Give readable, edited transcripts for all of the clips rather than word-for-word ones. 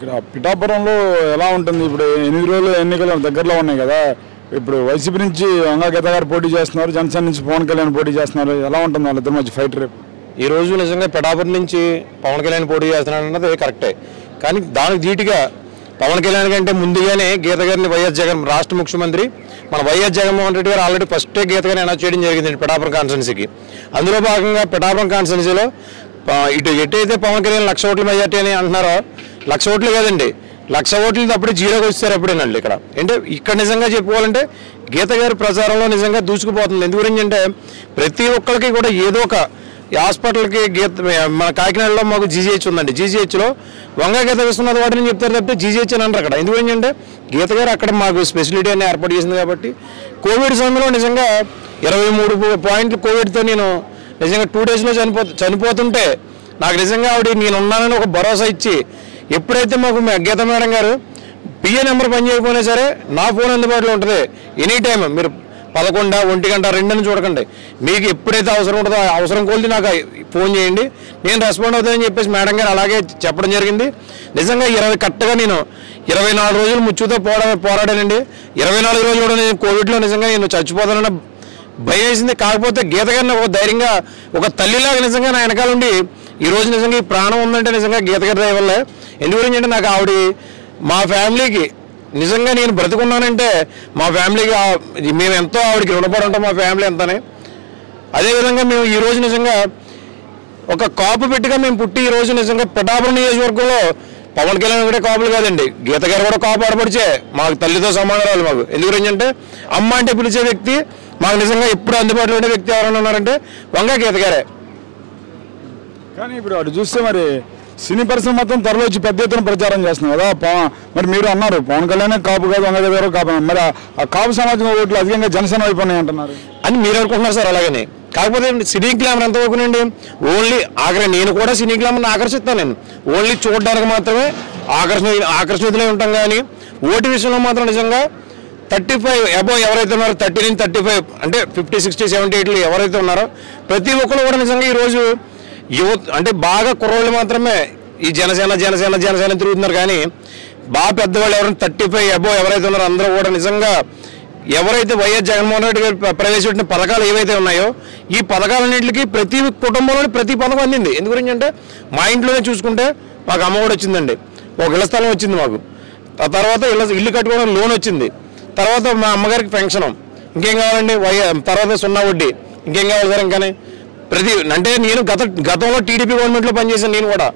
ఇక్కడ పిఠాపురంలో ఎలా ఉంటుంది? ఇప్పుడు 8 రోజులు ఎన్నికలు దగ్గరలో ఉన్నాయి కదా. ఇప్పుడు వైసీపీ నుంచి వంగా గీత గారు పోటీ చేస్తున్నారు, జనసేన నుంచి పవన్ కళ్యాణ్ పోటీ చేస్తున్నారు. ఎలా ఉంటుంది వాళ్ళిద్దరి మధ్య ఫైట్ రేపు? ఈ రోజు నిజంగా పిఠాపురం నుంచి పవన్ కళ్యాణ్ పోటీ చేస్తున్నాడు అన్నది కరెక్టే. కానీ దానికి ధీటుగా పవన్ కళ్యాణ్ కంటే ముందుగానే గీత గారిని వైఎస్ జగన్ రాష్ట్ర ముఖ్యమంత్రి మన వైఎస్ జగన్మోహన్ రెడ్డి గారు ఆల్రెడీ ఫస్టే గీత గారిని అనౌన్స్ చేయడం జరిగింది పిఠాపురం కాన్స్టిట్యున్సీకి. అందులో భాగంగా పిఠాపురం కాన్స్టిట్యున్సీలో ఎటైతే పవన్ కళ్యాణ్ 1,00,000 ఓట్ల మెజార్టీ అని అంటున్నారో, 1,00,000 ఓట్లు కాదండి, 1,00,000 ఓట్లు అప్పుడు జీరోకి వచ్చారు అప్పుడేనండి. ఇక్కడ నిజంగా చెప్పుకోవాలంటే గీత గారి ప్రచారంలో నిజంగా దూసుకుపోతుంది. ఎందు గురించి అంటే ప్రతి ఒక్కరికి కూడా ఏదో ఒక హాస్పిటల్కి మన కాకినాడలో మాకు జీజీహెచ్ ఉందండి. జీజీహెచ్లో వంగా గీత విశ్వనాథ్ వాడిని చెప్తారు తప్పితే జీజీహెచ్ అని అంటారు అక్కడ. ఎందు గురించి అంటే గీత గారు అక్కడ మాకు స్పెషాలిటీ అని ఏర్పాటు చేసింది కాబట్టి. కోవిడ్ సమయంలో నిజంగా 23 పాయింట్లు కోవిడ్తో నేను నిజంగా 2 డేస్లో చనిపోతుంటే నాకు నిజంగా ఆవిడ నేను ఉన్నానని ఒక భరోసా ఇచ్చి, ఎప్పుడైతే మాకు గీత మేడం గారు పిఏ నెంబర్ పని చేయకపోయినా సరే నా ఫోన్ అందుబాటులో ఉంటుంది, ఎనీ టైం మీరు 11, 1 గంట 2 అని చూడకండి, మీకు ఎప్పుడైతే అవసరం ఉంటుందో అవసరం కొలిది నాకు ఫోన్ చేయండి, నేను రెస్పాండ్ అవుతానని చెప్పేసి మేడం గారు అలాగే చెప్పడం జరిగింది. నిజంగా కరెక్ట్గా నేను 24 రోజులు ముచ్చుతో పోరాడానండి. 24 రోజులు కూడా నేను కోవిడ్లో నిజంగా నేను చచ్చిపోతానన్న భయం వేసింది. కాకపోతే గీత గారిని ఒక ధైర్యంగా ఒక తల్లిలాగా నిజంగా నా వెనకాల ఉండి ఈరోజు నిజంగా ఈ ప్రాణం ఉందంటే నిజంగా గీత గారి దయ వల్లే. ఎందు గురించి అంటే నాకు ఆవిడ మా ఫ్యామిలీకి నిజంగా నేను బ్రతుకున్నానంటే మా ఫ్యామిలీకి మేము ఎంతో ఆవిడకి రుణపడి ఉంటాం, మా ఫ్యామిలీ ఎంతనే. అదేవిధంగా మేము ఈరోజు నిజంగా ఒక కాపు పెట్టిగా మేము పుట్టి ఈరోజు నిజంగా పిఠాపురం నియోజకవర్గంలో పవన్ కళ్యాణ్ కూడా కాపులు కాదండి, గీత గారు కూడా కాపు ఆడపడిచే మాకు తల్లితో సమాధానాలు మాకు. ఎందు గురించి అంటే అమ్మ అంటే పిలిచే వ్యక్తి మాకు నిజంగా ఎప్పుడు అందుబాటులో ఉండే వ్యక్తి ఎవరైనా ఉన్నారంటే వంగా గీత గారే. కానీ ఇప్పుడు అటు చూస్తే మరి సినీ పరిశ్రమ మొత్తం త్వరలో వచ్చి పెద్ద ఎత్తున ప్రచారం చేస్తున్నారు కదా. మరి మీరు అన్నారు పవన్ కళ్యాణ్ కాపు కాదు, వంగ గీత గారు కాపు. మరి ఆ కాపు సమాజం ఓట్లు అధికంగా జనసేన వైపు ఉన్నాయి అంటున్నారు అని మీరు అనుకుంటున్నారు సార్. అలాగని కాకపోతే సినీ గ్లామర్ ఎంతవరకు అండి, ఓన్లీ నేను కూడా సినీ గ్లామర్ని ఆకర్షిస్తాను. నేను ఓన్లీ చూడడానికి మాత్రమే ఆకర్షితులై ఉంటాం. కానీ ఓటు విషయంలో మాత్రం నిజంగా 35 అబోవ్ ఎవరైతే ఉన్నారో, 30 నుంచి 35 అంటే 50, 60, 70 ఎవరైతే ఉన్నారో ప్రతి ఒక్కరు కూడా నిజంగా ఈరోజు యువత అంటే బాగా కుర్రోళ్ళు మాత్రమే ఈ జనసేన తిరుగుతున్నారు. కానీ బాగా పెద్దవాళ్ళు ఎవరైనా 35 అబోవ్ ఎవరైతే ఉన్నారో అందరూ కూడా నిజంగా ఎవరైతే వైఎస్ జగన్మోహన్ రెడ్డి గారు ప్రవేశపెట్టిన పథకాలు ఏవైతే ఉన్నాయో ఈ పథకాలన్నింటికి ప్రతి కుటుంబంలోని ప్రతి పథకం అందింది. ఎందు గురించి అంటే మా ఇంట్లోనే చూసుకుంటే మాకు అమ్మఒడి వచ్చిందండి, ఒక ఇళ్ల స్థలం వచ్చింది మాకు, ఆ తర్వాత ఇల్లు కట్టుకోవడం లోన్ వచ్చింది, తర్వాత మా అమ్మగారికి పెన్షన్, ఇంకేం కావాలండి తర్వాత 0 వడ్డీ, ఇంకేం కావాలి సార్. ఇంకానే అంటే నేను గతంలో టీడీపీ గవర్నమెంట్లో పనిచేశాను. నేను కూడా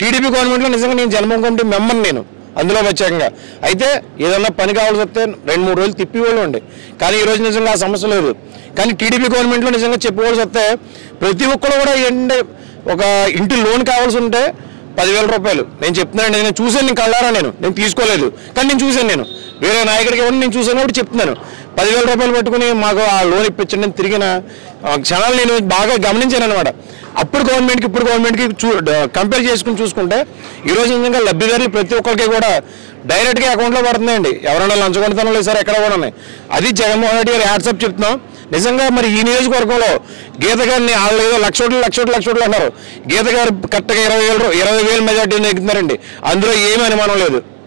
టీడీపీ గవర్నమెంట్లో నిజంగా నేను జన్మభూమి కమిటీ మెంబర్ నేను అందులో ప్రత్యేకంగా. అయితే ఏదన్నా పని కావాల్సి వస్తే 2-3 రోజులు తిప్పివాళ్ళు ఉండే. కానీ ఈరోజు నిజంగా ఆ సమస్య లేదు. కానీ టీడీపీ గవర్నమెంట్లో నిజంగా చెప్పుకోవాల్సి వస్తే ప్రతి ఒక్కరు కూడా ఏంటంటే ఒక ఇంటి లోన్ కావాల్సి ఉంటే 10,000 రూపాయలు నేను చెప్తున్నాను. నేను చూశాను, నేను కళ్ళారా నేను తీసుకోలేదు, కానీ నేను చూశాను. నేను వేరే నాయకుడికి ఇవ్వండి, నేను చూసాను కాబట్టి చెప్తున్నాను. 10,000 రూపాయలు పట్టుకుని మాకు ఆ లోన్ ఇప్పించండి నేను తిరిగిన క్షణాలు నేను బాగా గమనించాను అనమాట. అప్పుడు గవర్నమెంట్కి ఇప్పుడు గవర్నమెంట్కి కంపేర్ చేసుకుని చూసుకుంటే ఈరోజు నిజంగా లబ్ధిదారులు ప్రతి ఒక్కరికి కూడా డైరెక్ట్గా అకౌంట్లో పడుతున్నాయండి. ఎవరైనా లంచగొండితనం లేదు సార్, ఎక్కడ కూడా ఉన్నాయి. అది జగన్మోహన్ రెడ్డి గారు హ్యాట్సప్ చెప్తున్నాం. నిజంగా మరి ఈ నియోజకవర్గంలో గీత గారిని వాళ్ళు ఏదో 1,00,000 అన్నారు, గీత గారు కరెక్ట్గా 20,000 మెజార్టీని ఎక్కుతున్నారండి. అందులో ఏమీ అనుమానం లేదు.